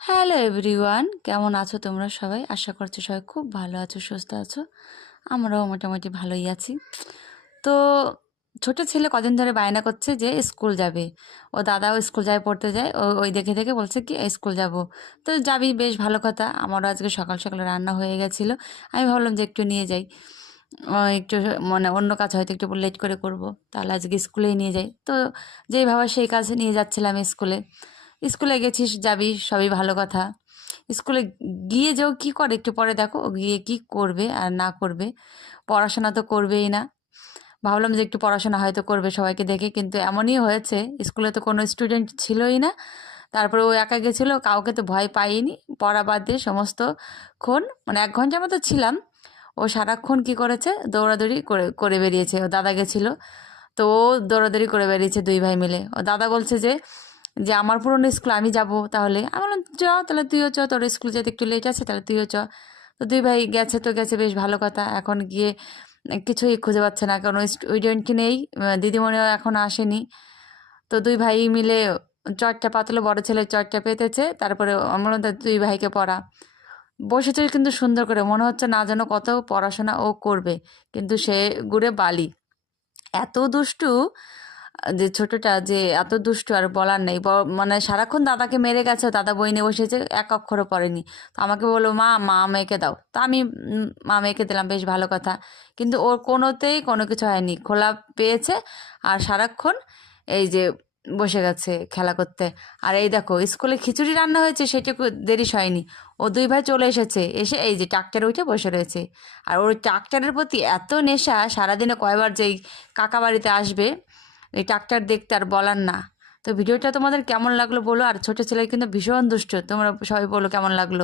Hello everyone কেমন আছো তোমরা সবাই? আশা করছ সবাই খুব ভালো আছো, সুস্থ আছো। আমরাও মোটামুটি ভালোই আছি। তো ছোট ছেলে কদিন ধরে বায়না করছে যে স্কুল যাবে। ও দাদাও স্কুল যায়, পড়তে যায়। ও ওই দেখে দেখে বলছে কি স্কুল যাব। তো যাবি, বেশ ভালো কথা। আমারও আজকে সকাল সকাল রান্না হয়ে গেছিল। আমি ভাবলাম যে একটু নিয়ে যাই। একটু মানে অন্য কাজ হয়তো একটু লেট করে করব। তাহলে আজকে স্কুলেই নিয়ে যাই। তো যেই সেই কাজ নিয়ে যাচ্ছিলাম স্কুলে। স্কুলে গেছিস, যাবি, সবই ভালো কথা। স্কুলে গিয়ে যেও, কি করে? একটু পরে দেখো, গিয়ে কি করবে আর না করবে। পড়াশোনা তো করবেই না। ভাবলাম যে একটু পড়াশোনা হয়তো করবে সবাইকে দেখে, কিন্তু এমনই হয়েছে, স্কুলে তো কোনো স্টুডেন্ট ছিলই না। তারপরে ও একা গেছিল, কাউকে তো ভয় পাইনি। পড়া বাদ দিয়ে সমস্তক্ষণ মানে এক ঘণ্টার মতো ছিলাম। ও সারাক্ষণ কি করেছে? দৌড়াদৌড়ি করে করে বেরিয়েছে। ও দাদা গেছিল, তো ও দৌড়াদৌড়ি করে বেরিয়েছে দুই ভাই মিলে। ও দাদা বলছে যে যে আমার পুরনো স্কুল, আমি যাব তাহলে। আমি বললাম, চ, তাহলে তুইও চ, তোর স্কুল যেতে একটু লেট আছে, তাহলে তুইও চ। তো দুই ভাই গেছে তো গেছে, বেশ ভালো কথা। এখন গিয়ে কিছুই খুঁজে পাচ্ছে না, কারণ ওই স্টুডেন্ট নেই দিদিমণিও এখন আসেনি। তো দুই ভাই মিলে চটটা পাতলো, বড় ছেলে চটটা পেতেছে, তারপরে আমরা দুই ভাইকে পড়া। বসেছে কিন্তু সুন্দর করে, মনে হচ্ছে না যেন কত পড়াশোনা ও করবে, কিন্তু সে গুড়ে বালি। এত দুষ্টু যে ছোটটা যে এত দুষ্টু আর বলার নেই। মানে সারাক্ষণ দাদাকে মেরে গেছে, দাদা বই নিয়ে বসেছে, এক অক্ষরও পড়েনি। তো আমাকে বলল, মা মা মেয়েকে দাও। তা আমি মা মেয়েকে দিলাম, বেশ ভালো কথা। কিন্তু ওর কোনোতেই কোনো কিছু হয়নি। খোলা পেয়েছে আর সারাক্ষণ এই যে বসে গেছে খেলা করতে। আর এই দেখো, স্কুলে খিচুড়ি রান্না হয়েছে, সেটুকু দেরি হয়নি। ও দুই ভাই চলে এসেছে, এসে এই যে ট্রাক্টারে উঠে বসে রয়েছে। আর ওর ট্রাক্টারের প্রতি এত নেশা, সারাদিনে কয়বার যে এই কাকা বাড়িতে আসবে এই ডাক্তার দেখতে আর বলার না। তো ভিডিওটা তোমাদের কেমন লাগল বলো? আর ছোটো ছেলে কিন্তু ভীষণ দুষ্ট। তোমরা সবাই বলো কেমন লাগল?